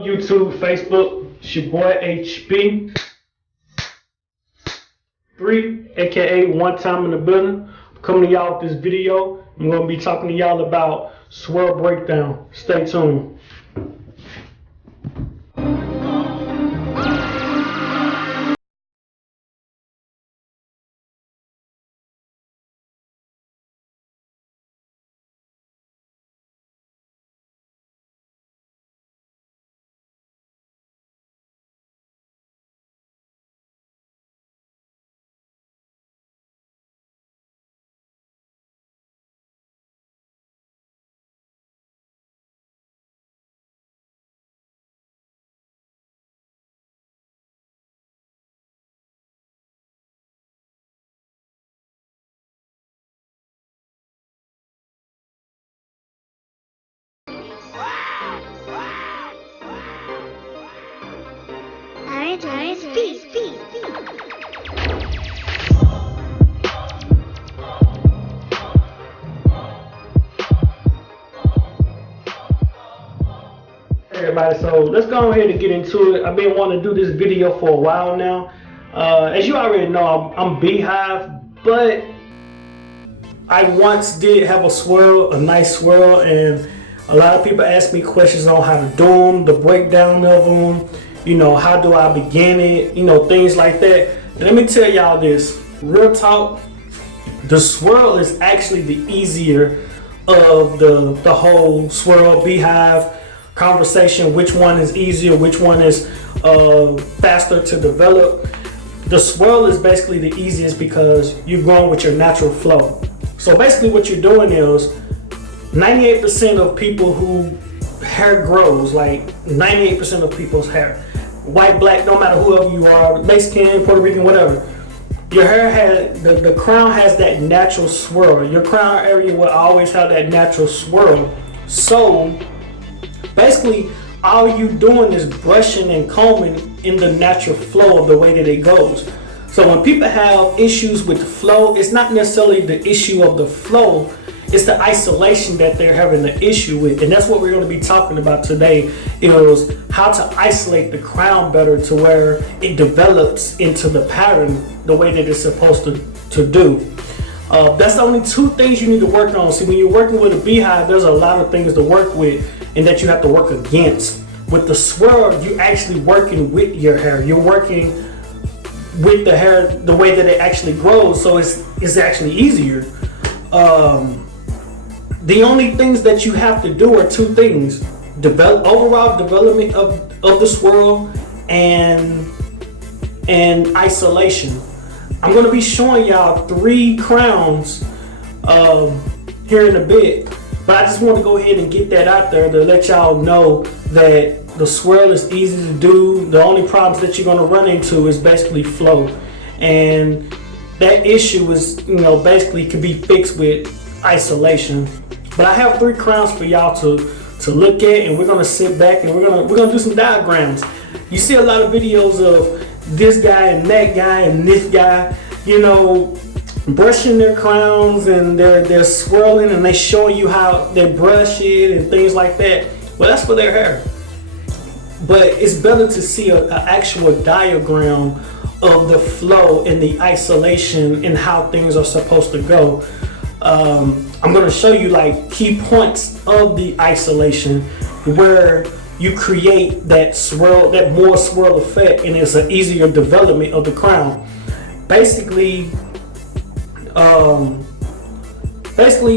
YouTube, Facebook, it's your boy HB3, aka One Time in the Building. I'm coming to y'all with this video. I'm going to be talking to y'all about swirl breakdown. Stay tuned. Everybody, so let's go ahead and get into it. I've been wanting to do this video for a while now. As you already know, I'm Beehive, but I once did have a nice swirl, and a lot of people ask me questions on how to do them, the breakdown of them, you know, how do I begin it, you know, things like that. And let me tell y'all this, real talk, the swirl is actually the easier of the whole swirl Beehive conversation. Which one is easier, which one is faster to develop. The swirl is basically the easiest because you're going with your natural flow. So basically what you're doing is 98% of people who hair grows, like 98% of people's hair, white, black, no matter whoever you are, Mexican, Puerto Rican, whatever, your hair has, the crown has that natural swirl. Your crown area will always have that natural swirl. So basically, all you doing is brushing and combing in the natural flow of the way that it goes. So when people have issues with the flow, it's not necessarily the issue of the flow, it's the isolation that they're having the issue with. And that's what we're going to be talking about today, is how to isolate the crown better to where it develops into the pattern the way that it's supposed to do. That's the only two things you need to work on. See, when you're working with a Beehive, there's a lot of things to work with and that you have to work against. With the swirl, you're actually working with your hair. You're working with the hair the way that it actually grows, so it's actually easier. The only things that you have to do are two things: overall development of the swirl and isolation. I'm going to be showing y'all 3 crowns here in a bit, but I just want to go ahead and get that out there to let y'all know that the swirl is easy to do. The only problems that you're going to run into is basically flow, and that issue is, you know, basically could be fixed with isolation. But I have 3 crowns for y'all to look at, and we're going to sit back and we're gonna do some diagrams. You see a lot of videos of this guy and that guy and this guy, you know, brushing their crowns, and they're swirling and they showing you how they brush it and things like that. Well, that's for their hair. But it's better to see an actual diagram of the flow and the isolation and how things are supposed to go. I'm going to show you like key points of the isolation where you create that swirl, that more swirl effect, and it's an easier development of the crown. Basically,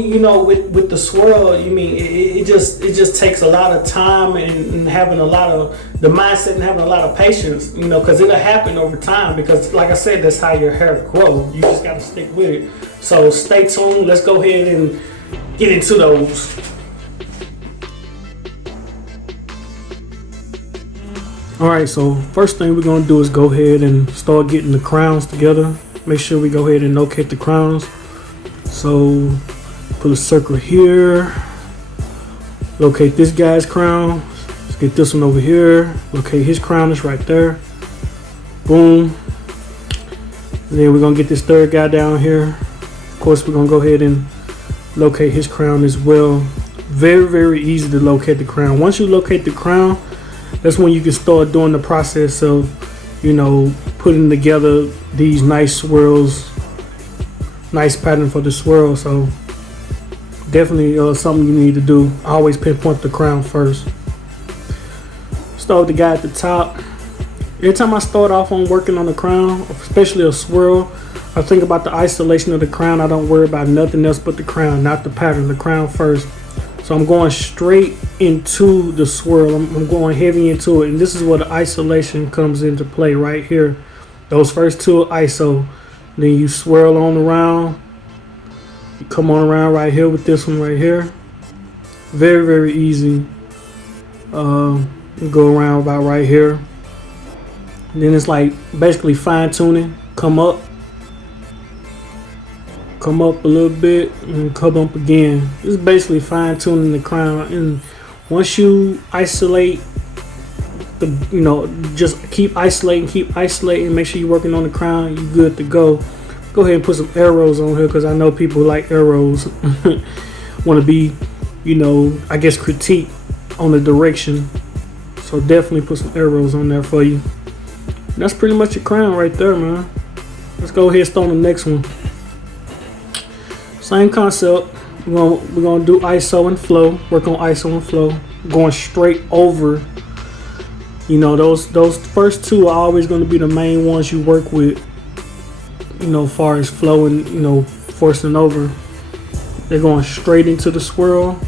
you know, with the swirl, you mean it just takes a lot of time and having a lot of the mindset and having a lot of patience, you know, because it'll happen over time. Because like I said, that's how your hair grows. You just got to stick with it. So stay tuned. Let's go ahead and get into those. Alright, so first thing we're going to do is go ahead and start getting the crowns together. Make sure we go ahead and locate the crowns. So put a circle here. Locate this guy's crown. Let's get this one over here. Locate his crown, it's right there. Boom. And then we're going to get this third guy down here. Of course, we're going to go ahead and locate his crown as well. Very, very easy to locate the crown. Once you locate the crown, that's when you can start doing the process of, you know, putting together these nice swirls, nice pattern for the swirl. So definitely something you need to do. Always pinpoint the crown first. Start with the guy at the top. Every time I start off on working on the crown, especially a swirl, I think about the isolation of the crown. I don't worry about nothing else but the crown, not the pattern, the crown first. So I'm going straight into the swirl. I'm going heavy into it. And this is where the isolation comes into play right here. Those first two are ISO. Then you swirl on around. You come on around right here with this one right here. Very, very easy. Go around about right here. And then it's like basically fine tuning. Come up a little bit and come up again. It's basically fine tuning the crown. And once you isolate the, you know, just keep isolating, make sure you're working on the crown, you're good to go. Go ahead and put some arrows on here, because I know people like arrows. Want to be, you know, I guess critique on the direction. So definitely put some arrows on there for you. That's pretty much your crown right there, man. Let's go ahead and start on the next one. Same concept. We're gonna do ISO and flow. Work on ISO and flow. Going straight over. You know, those first two are always going to be the main ones you work with. You know, as far as flow and, you know, forcing over. They're going straight into the swirl,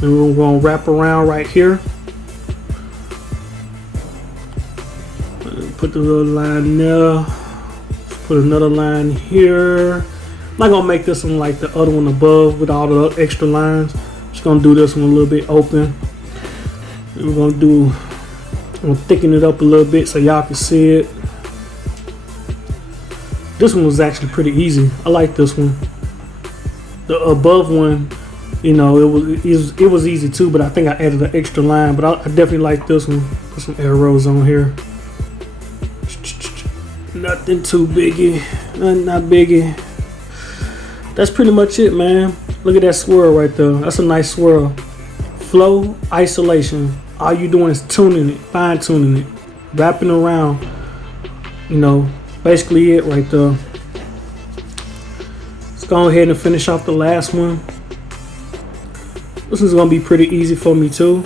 and we're gonna wrap around right here. Put the little line there. Put another line here. I'm not gonna make this one like the other one above with all the extra lines. Just gonna do this one a little bit open. And I'm gonna thicken it up a little bit so y'all can see it. This one was actually pretty easy. I like this one. The above one, you know, it was easy too, but I think I added an extra line. But I definitely like this one. Put some arrows on here. Nothing too biggie, nothing not biggie. That's pretty much it, man. Look at that swirl right there. That's a nice swirl. Flow, isolation. All you doing is tuning it, fine tuning it, wrapping around. You know, basically it right there. Let's go ahead and finish off the last one. This is gonna be pretty easy for me too.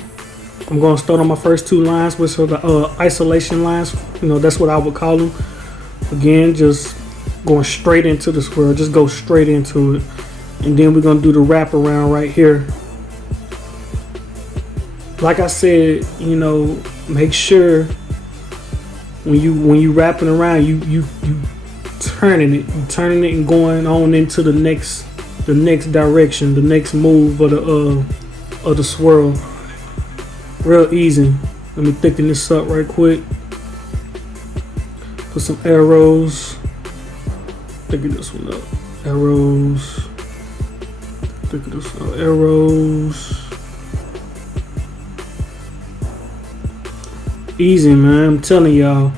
I'm gonna start on my first two lines, which are the isolation lines. You know, that's what I would call them. Again, just going straight into the swirl. Just go straight into it. And then we're gonna do the wrap around right here. Like I said, you know, make sure when you wrapping around, you turning it and going on into the next direction, the next move of the swirl. Real easy. Let me thicken this up right quick. Put some arrows. Thicken this one up. Arrows. Thicken this up. Arrows. Easy, man. I'm telling y'all.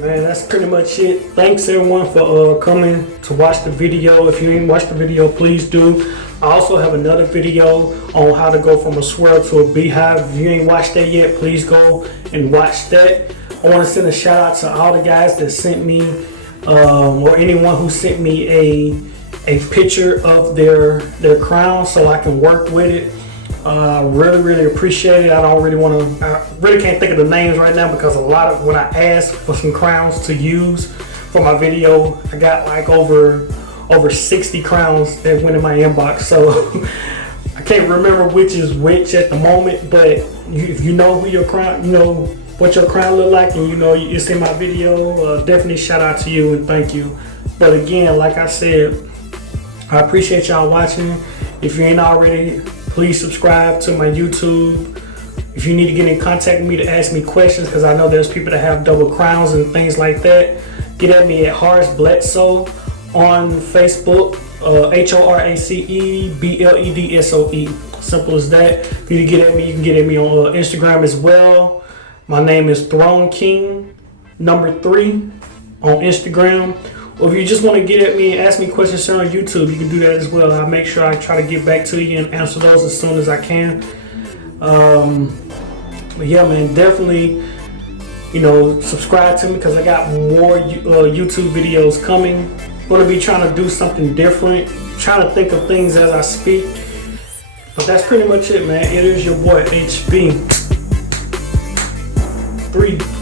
Man, that's pretty much it. Thanks everyone for coming to watch the video. If you didn't watch the video, please do. I also have another video on how to go from a swirl to a beehive. If you ain't watched that yet, please go and watch that. I want to send a shout out to all the guys that sent me or anyone who sent me a picture of their crown so I can work with it. Really appreciate it. I really can't think of the names right now, because a lot of when I asked for some crowns to use for my video, I got like over 60 crowns that went in my inbox. So I can't remember which is which at the moment, but if you know who your crown, you know what your crown look like, and you know you see my video, definitely shout out to you and thank you. But again, like I said, I appreciate y'all watching. If you ain't already, please subscribe to my YouTube. If you need to get in contact with me to ask me questions, because I know there's people that have double crowns and things like that, get at me at Horace Bledsoe on Facebook, HORACEBLEDSOE. Simple as that. If you need to get at me, you can get at me on Instagram as well. My name is Throne King 3 on Instagram. Or if you just want to get at me and ask me questions on YouTube, you can do that as well. I'll make sure I try to get back to you and answer those as soon as I can. But yeah, man, definitely, you know, subscribe to me because I got more YouTube videos coming. Gonna be trying to do something different, trying to think of things as I speak. But that's pretty much it, man. It is your boy HB. 3